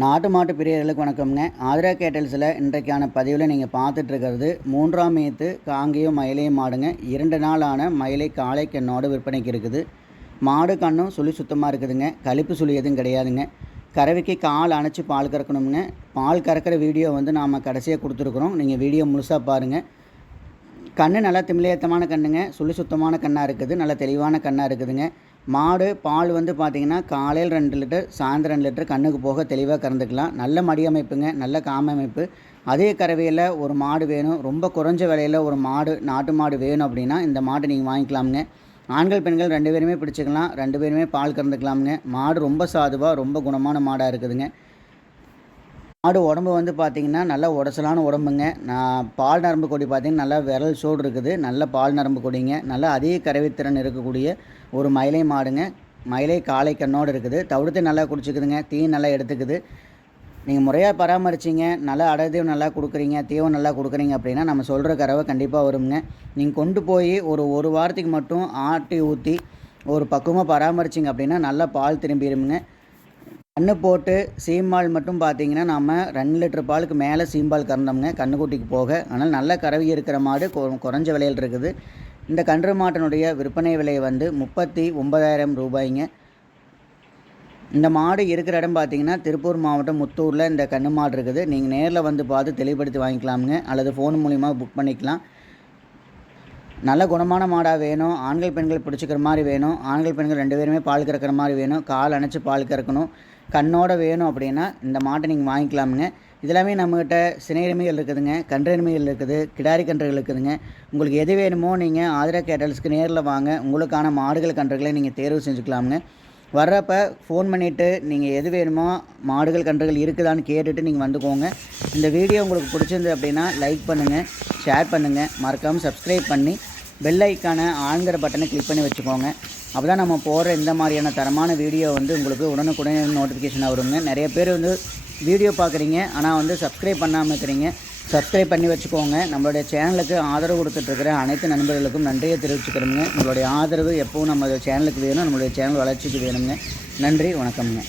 நாட்டு மாட்டு பிரியர்களுக்கு வணக்கம்ங்க. ஆதிரா கேட்டல்ஸில் இன்றைக்கான பதிவில் நீங்கள் பார்த்துட்ருக்கிறது மூன்றாம் மேத்து காங்கேயும் மயிலையும் மாடுங்க. இரண்டு நாளான மயிலை காளை கண்ணோடு விற்பனைக்கு இருக்குது. மாடு கண்ணும் சுழி சுத்தமாக இருக்குதுங்க. கழிப்பு சுழி எதுவும் கிடையாதுங்க. கறவைக்கு கால் அணைச்சி பால் கறக்கணுங்க பால் கறக்கிற வீடியோ வந்து நாம் கடைசியாக கொடுத்துருக்குறோம். நீங்கள் வீடியோ முழுசாக பாருங்கள் கண்ணு நல்லா திமிலேத்தமான கண்ணுங்க. சுழி சுத்தமான கண்ணாக இருக்குது. நல்ல தெளிவான கண்ணாக இருக்குதுங்க. மாடு பால் வந்து பார்த்திங்கன்னா காலையில் ரெண்டு லிட்டர் சாயந்தரம் ரெண்டு லிட்டர் கண்ணுக்கு போக தெளிவாக கறந்துக்கலாம். நல்ல மடி அமைப்புங்க நல்ல காம அமைப்பு. அதே கறவையில் ஒரு மாடு வேணும். ரொம்ப குறைஞ்ச விலையில் ஒரு மாடு நாட்டு மாடு வேணும் அப்படின்னா இந்த மாடு நீங்கள் வாங்கிக்கலாமுங்க. ஆண்கள் பெண்கள் ரெண்டு பேருமே பிடிச்சிக்கலாம். ரெண்டு பேருமே பால் கறந்துக்கலாமுங்க. மாடு ரொம்ப சாதுவாக ரொம்ப குணமான மாடாக இருக்குதுங்க. மாடு உடம்பு வந்து பார்த்திங்கன்னா நல்ல உடசலான உடம்புங்க. நான் பால் நரம்பு கொடி பார்த்திங்கன்னா நல்லா விரல் சோடு இருக்குது. நல்ல பால் நரம்பு கொடிங்க. நல்ல அதிக கறவைத்திறன் இருக்கக்கூடிய ஒரு மயிலை மாடுங்க. மயிலை காளை கண்ணோடு இருக்குது. தவிர்த்து நல்லா குடிச்சிக்குதுங்க. தீ நல்லா எடுத்துக்குது. நீங்கள் முறையாக பராமரிச்சிங்க. நல்லா அடதீவம் நல்லா கொடுக்குறீங்க. தீவம் நல்லா கொடுக்குறீங்க அப்படின்னா நம்ம சொல்கிற கறவை கண்டிப்பாக வருங்க. நீங்கள் கொண்டு போய் ஒரு ஒரு வாரத்துக்கு மட்டும் ஆட்டி ஊற்றி ஒரு பக்குவமாக பராமரிச்சிங்க அப்படின்னா நல்லா பால் திரும்பிடுமுங்க. கண்ணு போட்டு சீம்பால் மட்டும் பார்த்தீங்கன்னா நம்ம ரெண்டு லிட்டர் பாலுக்கு மேலே சீம்பால் கறந்தோம்ங்க. கண்ணுக்குட்டிக்கு போக. அதனால் நல்ல கறவி இருக்கிற மாடு கொ- குறைஞ்ச விலையில் இருக்குது. இந்த கன்று மாட்டினுடைய விற்பனை விலை வந்து முப்பத்தி ஒன்பதாயிரம் ரூபாய்ங்க. இந்த மாடு இருக்கிற இடம் பார்த்தீங்கன்னா திருப்பூர் மாவட்டம் முத்தூரில் இந்த கன்று மாடு இருக்குது. நீங்கள் நேரில் வந்து பார்த்து தெளிவுபடுத்தி வாங்கிக்கலாமுங்க. அல்லது ஃபோன் மூலிமா புக் பண்ணிக்கலாம். நல்ல குணமான மாடாக வேணும். ஆண்கள் பெண்கள் பிடிச்சிக்கிற மாதிரி வேணும். ஆண்கள் பெண்கள் ரெண்டு பேருமே பால் கறக்கிற மாதிரி வேணும். கால் அணைச்சி பால் கறக்கணும். கண்ணோட வேணும் அப்படின்னா இந்த மாட்டை நீங்கள் வாங்கிக்கலாமுங்க. இதெல்லாமே நம்மக்கிட்ட சினையெருமைகள் இருக்குதுங்க கன்றெருமைகள் இருக்குது கிடாரி கன்றுகள் இருக்குதுங்க. உங்களுக்கு எது வேணுமோ நீங்கள் ஆதிரா கேட்டல்ஸ்க்கு நேரில் வாங்க. உங்களுக்கான மாடுகள் கன்றுகளை நீங்கள் தேர்வு செஞ்சுக்கலாமுங்க. வர்றப்ப ஃபோன் பண்ணிவிட்டு நீங்கள் எது வேணுமோ மாடுகள் கன்றுகள் இருக்குதான்னு கேட்டுட்டு நீங்கள் வந்துக்கோங்க. இந்த வீடியோ உங்களுக்கு பிடிச்சிருந்து அப்படின்னா லைக் பண்ணுங்கள் ஷேர் பண்ணுங்கள் மறக்காமல் சப்ஸ்கிரைப் பண்ணி பெல் ஐக்கான ஆளுங்கிற பட்டனை கிளிக் பண்ணி வச்சுக்கோங்க. அப்போ தான் நம்ம போடுற இந்த மாதிரியான தரமான வீடியோ வந்து உங்களுக்கு உடனுக்குடனே நோட்டிஃபிகேஷன் வருங்க. நிறைய பேர் வந்து வீடியோ பார்க்குறீங்க ஆனால் வந்து சப்ஸ்கிரைப் பண்ணாமல் இருக்கிறீங்க சப்ஸ்கிரைப் பண்ணி வச்சுக்கோங்க. நம்மளுடைய சேனலுக்கு ஆதரவு கொடுத்துட்ருக்கிற அனைத்து நண்பர்களுக்கும் நன்றியை தெரிவிச்சுக்கிறோங்க. உங்களுடைய ஆதரவு எப்பவும் நம்ம சேனலுக்கு வேணும் நம்மளுடைய சேனல் வளர்ச்சிக்கு வேணுங்க. நன்றி வணக்கம்ங்க.